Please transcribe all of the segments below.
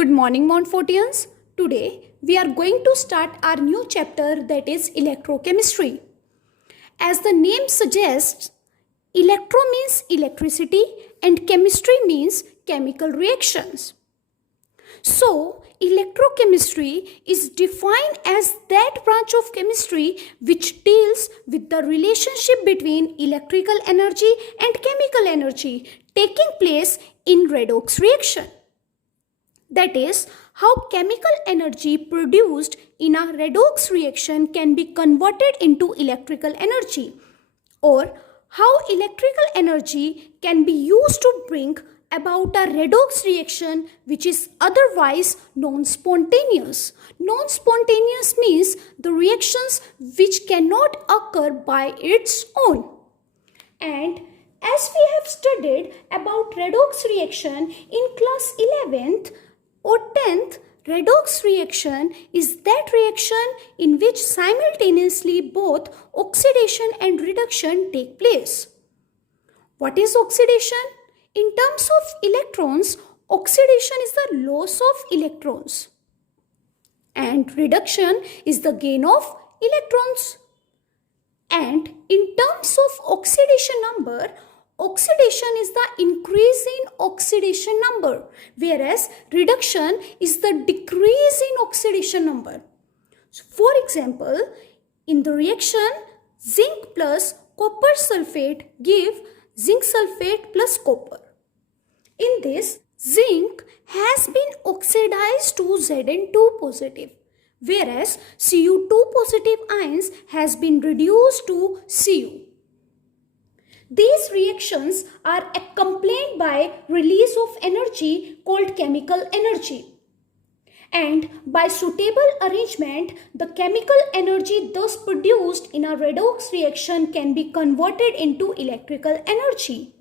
Good morning, Montfortians. Today we are going to start our new chapter, that is electrochemistry. As the name suggests, electro means electricity and chemistry means chemical reactions. So, electrochemistry is defined as that branch of chemistry which deals with the relationship between electrical energy and chemical energy taking place in redox reaction. That is, how chemical energy produced in a redox reaction can be converted into electrical energy, or how electrical energy can be used to bring about a redox reaction which is otherwise non-spontaneous. Non-spontaneous means the reactions which cannot occur by its own. And as we have studied about redox reaction in class 11th or 10th, redox reaction is that reaction in which simultaneously both oxidation and reduction take place. What is oxidation? In terms of electrons, oxidation is the loss of electrons and reduction is the gain of electrons. And in terms of oxidation number, oxidation is the increase in oxidation number, whereas reduction is the decrease in oxidation number. So for example, in the reaction, zinc plus copper sulfate give zinc sulfate plus copper. In this, zinc has been oxidized to Zn2 positive, whereas Cu2 positive ions has been reduced to Cu. These reactions are accompanied by release of energy called chemical energy. And by suitable arrangement, the chemical energy thus produced in a redox reaction can be converted into electrical energy.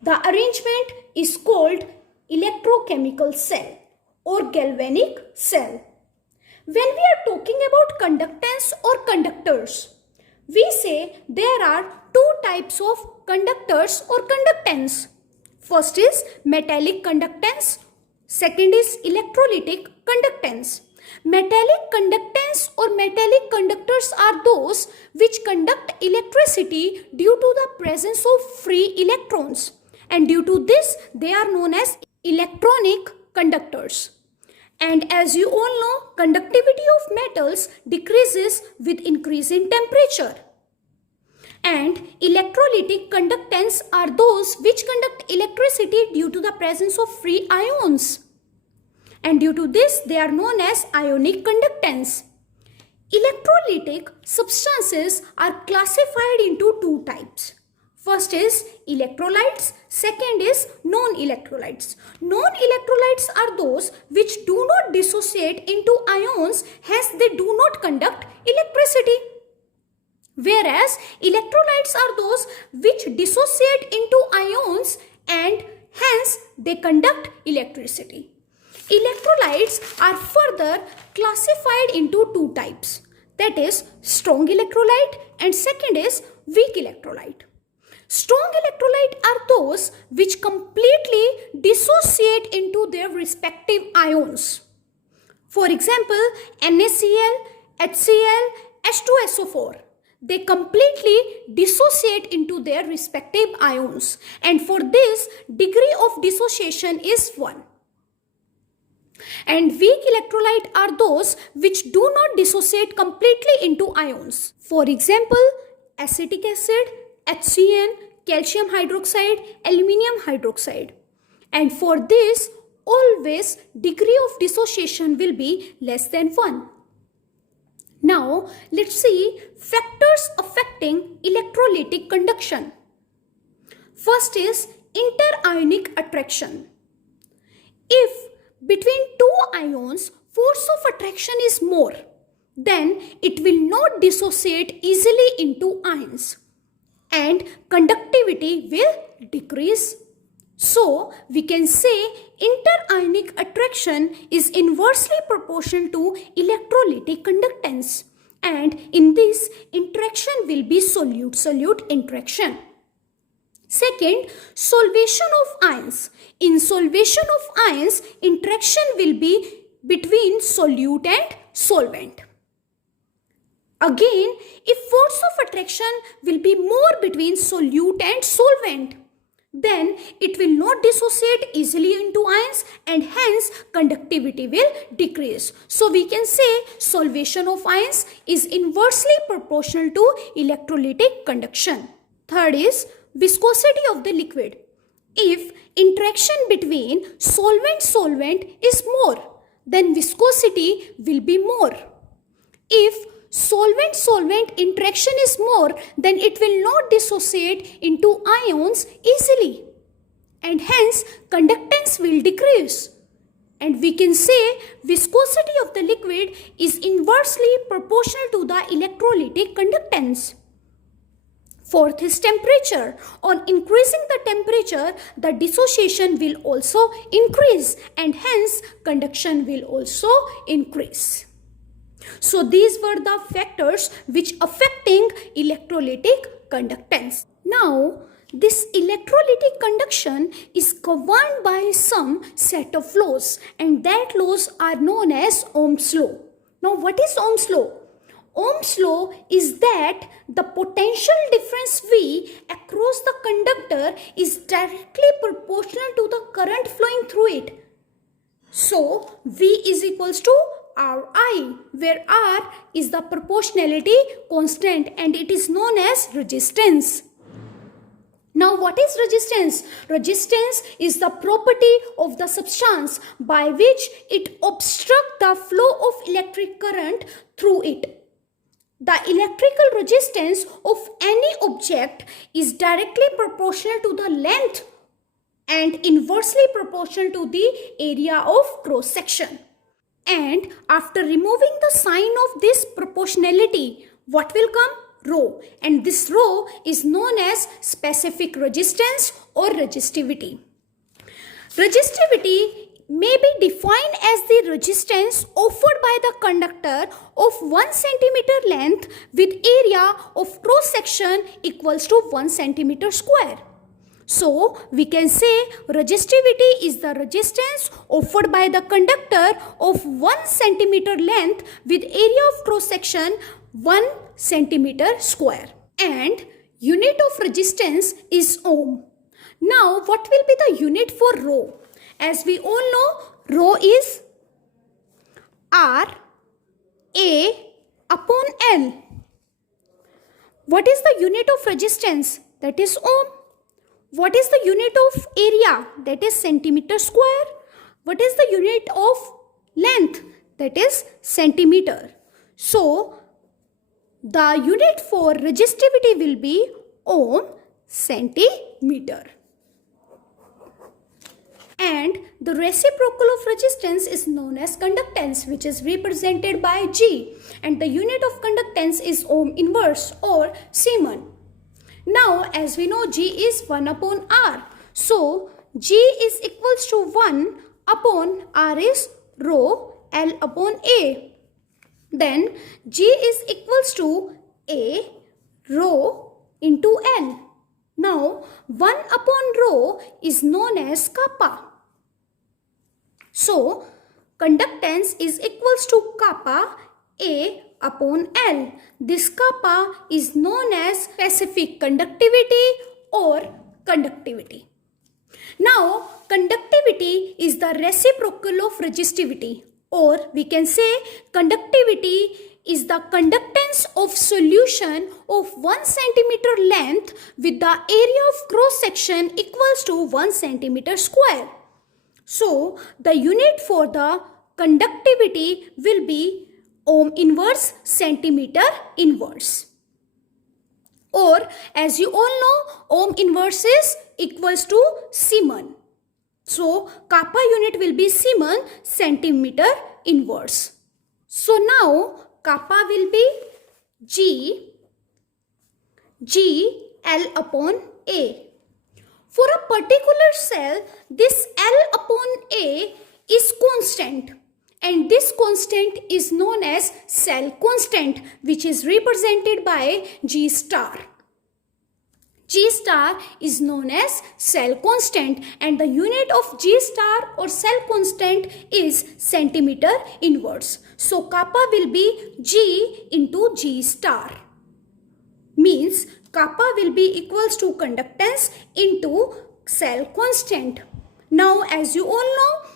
The arrangement is called electrochemical cell or galvanic cell. When we are talking about conductance or conductors, we say there are two types of conductors or conductance. First is metallic conductance. Second is electrolytic conductance. Metallic conductance or metallic conductors are those which conduct electricity due to the presence of free electrons. And due to this, they are known as electronic conductors. And as you all know, conductivity of metals decreases with increase in temperature. And electrolytic conductance are those which conduct electricity due to the presence of free ions. And due to this, they are known as ionic conductance. Electrolytic substances are classified into two types. First is electrolytes, second is non-electrolytes. Non-electrolytes are those which do not dissociate into ions, hence they do not conduct electricity. Whereas electrolytes are those which dissociate into ions and hence they conduct electricity. Electrolytes are further classified into two types, that is strong electrolyte and second is weak electrolyte. Strong electrolyte are those which completely dissociate into their respective ions. For example, NaCl, HCl, H2SO4. They completely dissociate into their respective ions, and for this, degree of dissociation is 1. And weak electrolyte are those which do not dissociate completely into ions. For example, acetic acid, HCN, calcium hydroxide, aluminium hydroxide. And for this, always degree of dissociation will be less than 1. Now, let's see factors affecting electrolytic conduction. First is interionic attraction. If between two ions force of attraction is more, then it will not dissociate easily into ions and conductivity will decrease. So, we can say interionic attraction is inversely proportional to electrolytic conductance, and in this interaction will be solute-solute interaction. Second, solvation of ions. In solvation of ions, interaction will be between solute and solvent. Again, if force of attraction will be more between solute and solvent, then it will not dissociate easily into ions and hence conductivity will decrease. So we can say solvation of ions is inversely proportional to electrolytic conduction. Third is viscosity of the liquid. If interaction between solvent-solvent is more, then viscosity will be more. If solvent-solvent interaction is more, then it will not dissociate into ions easily and hence conductance will decrease. And we can say viscosity of the liquid is inversely proportional to the electrolytic conductance. Fourth is temperature. On increasing the temperature, the dissociation will also increase and hence conduction will also increase. So these were the factors which affecting electrolytic conductance. Now, this electrolytic conduction is governed by some set of laws and that laws are known as Ohm's law. Now, what is Ohm's law? Ohm's law is that the potential difference V across the conductor is directly proportional to the current flowing through it. So, V is equals to Ri, where R is the proportionality constant and it is known as resistance. Now, what is resistance? Resistance is the property of the substance by which it obstructs the flow of electric current through it. The electrical resistance of any object is directly proportional to the length and inversely proportional to the area of cross section. And after removing the sign of this proportionality, what will come? Rho. And this rho is known as specific resistance or resistivity. Resistivity may be defined as the resistance offered by the conductor of 1 cm length with area of cross section equals to 1 cm square. So, we can say resistivity is the resistance offered by the conductor of 1 cm length with area of cross section 1 cm square. And unit of resistance is ohm. Now, what will be the unit for rho? As we all know, rho is R A upon L. What is the unit of resistance? That is ohm. What is the unit of area? That is centimeter square. What is the unit of length? That is centimeter. So, the unit for resistivity will be ohm centimeter. And the reciprocal of resistance is known as conductance, which is represented by G. And the unit of conductance is ohm inverse or Siemens. Now, as we know, G is 1 upon R. So, G is equals to 1 upon R is rho L upon A. Then, G is equals to A rho into L. Now, 1 upon rho is known as kappa. So, conductance is equals to kappa A upon L. This kappa is known as specific conductivity or conductivity. Now, conductivity is the reciprocal of resistivity, or we can say conductivity is the conductance of solution of 1 cm length with the area of cross section equals to 1 cm square. So, the unit for the conductivity will be ohm inverse centimeter inverse. Or as you all know, ohm inverse is equals to Siemens. So, kappa unit will be Siemens centimeter inverse. So, now kappa will be G L upon A. For a particular cell, this L upon A is constant. And this constant is known as cell constant, which is represented by G star. G star is known as cell constant and the unit of G star or cell constant is centimeter inverse. So kappa will be G into G star. Means kappa will be equals to conductance into cell constant. Now as you all know,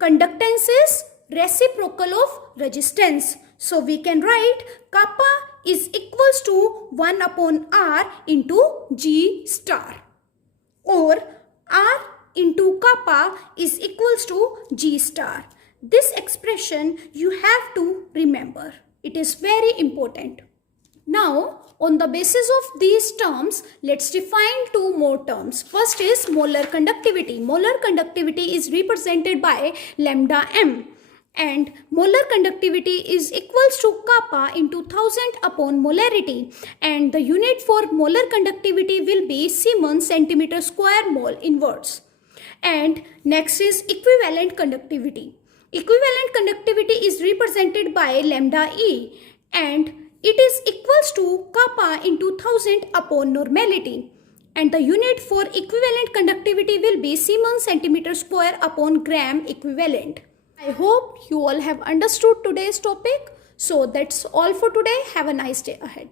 conductance is reciprocal of resistance. So we can write kappa is equals to 1 upon R into G star, or R into kappa is equals to G star. This expression you have to remember. It is very important. Now, on the basis of these terms, let's define two more terms. First is molar conductivity. Molar conductivity is represented by lambda m. And molar conductivity is equals to kappa into 1000 upon molarity, and the unit for molar conductivity will be Siemens centimeter square mole inverse. And next is equivalent conductivity. Equivalent conductivity is represented by lambda e, and it is equals to kappa into 1000 upon normality, and the unit for equivalent conductivity will be Siemens centimeter square upon gram equivalent. I hope you all have understood today's topic. So that's all for today. Have a nice day ahead.